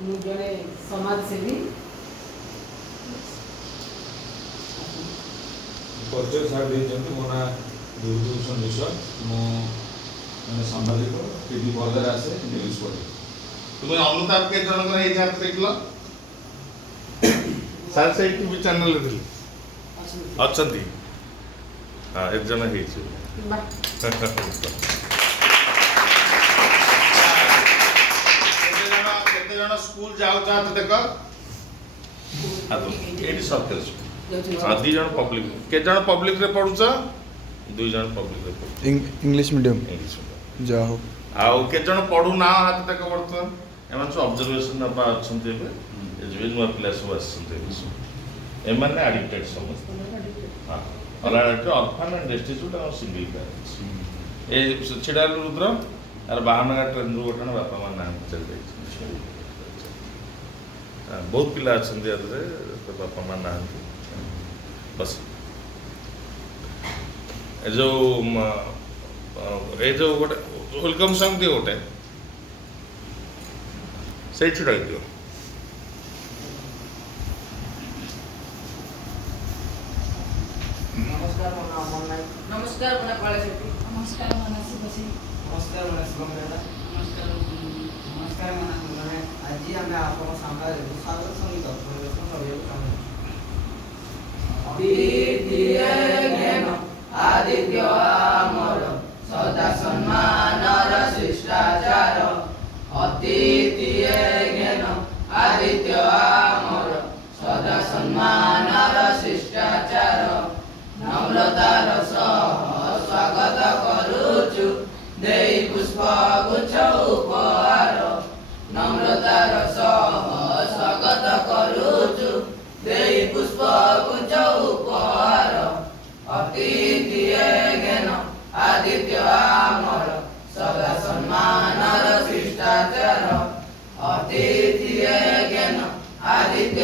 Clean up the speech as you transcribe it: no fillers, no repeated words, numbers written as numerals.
ମୁଁ ଜଣେ ସମାଜସେବୀ। ପରିଚୟ ସାର୍ ଦେଇଛନ୍ତି। ମୋ ନାଁ ଦୁର୍ଭୂଷଣ ମିଶ୍ର। ମୁଁ ମାନେ ସାମ୍ବାଦିକ ଟିଭି ପର୍ଦ୍ଦାରେ ଆସେ, ନ୍ୟୁଜ୍ ପଢ଼େ। ତୁମେ ଅନୁତାପ କେତେ ଜଣଙ୍କର ଏଇ ହାତ ଦେଖିଲ? ସାର୍ ସେଇ ଟିଭି ଚ୍ୟାନେଲରେ ଥିଲେ ଅଛନ୍ତି। ହଁ ଏକ ଜଣ ହେଇଛି। କେତେ ଜଣ ସ୍କୁଲ ଯାଉଛ ହାତ ଦେଖ? ଏଇଠି ସରକାରୀ ସ୍କୁଲ। हाँ 2 जन पब्लिक के जन पब्लिक रे पढुछ 2 जन पब्लिक रे पढु इंग्लिश मीडियम इंग्लिश मीडियम जा हो आउ के जन पढु ना हाथ तक वर्तमान एमन सब ऑब्जर्वेशन ना पा अछंते बे एजबे नुआ पिला सब अछंते एमन एडिक्टेड समस्त हां अलाइड ऑर्फन एंड डिस्ट्रीब्यूट और सिंगल पेरेंट्स ए छिडा रुद्र आर बाहनगा ट्रेन दुर्घटना बापा मान नाम चल जाई बहुत पिला अछंते आदरे तो बापा मान नाम बस ए जो गोटे वेलकम सॉन्ग दियो गोटे से छुड़ा दियो। नमस्कार मना अमन नायक। नमस्कार मना काळे शेट्टी। नमस्कार मना शिवसी। नमस्कार मना शिवम बेला। नमस्कार मना ମାନେ ଆଜି ଆମେ ଆପଣଙ୍କ ସାମ୍ନାରେ ସ୍ୱାଗତ ସଙ୍ଗୀତ ପରିବେଷଣ କରିବାକୁ ଚାହୁଁଛୁ। ଅତିଥିଏ ଜ୍ଞାନ ଆଦିତ୍ୟ ଆମର ସଦା ସମ୍ମାନର ଶିଷ୍ଟାଚାର। ଅତିଥିଏ ଜ୍ଞାନ ଆଦିତ୍ୟ ଆମର ସଦା ସମ୍ମାନର ଶିଷ୍ଟାଚାର। ନମ୍ରତାର ସହ ସ୍ୱାଗତ କରୁଛୁ ଦେଇ ପୁଷ୍ପ ଗୁଚ୍ଛ ଉପହାର। ନମ୍ରତାର ସହ ସ୍ୱାଗତ କରୁଛୁ ଦେଇ ପୁଷ୍ପ ଗୁଚ୍ଛ ଉପହାର। ଅତିଥିଏ ଜ୍ଞାନ ଆଦିତ୍ୟ ଆମର ସଦା ସମ୍ମାନର ଶିଷ୍ଟାଚାର। ଅତିଥିଏ ଜ୍ଞାନ ଆଦିତ୍ୟ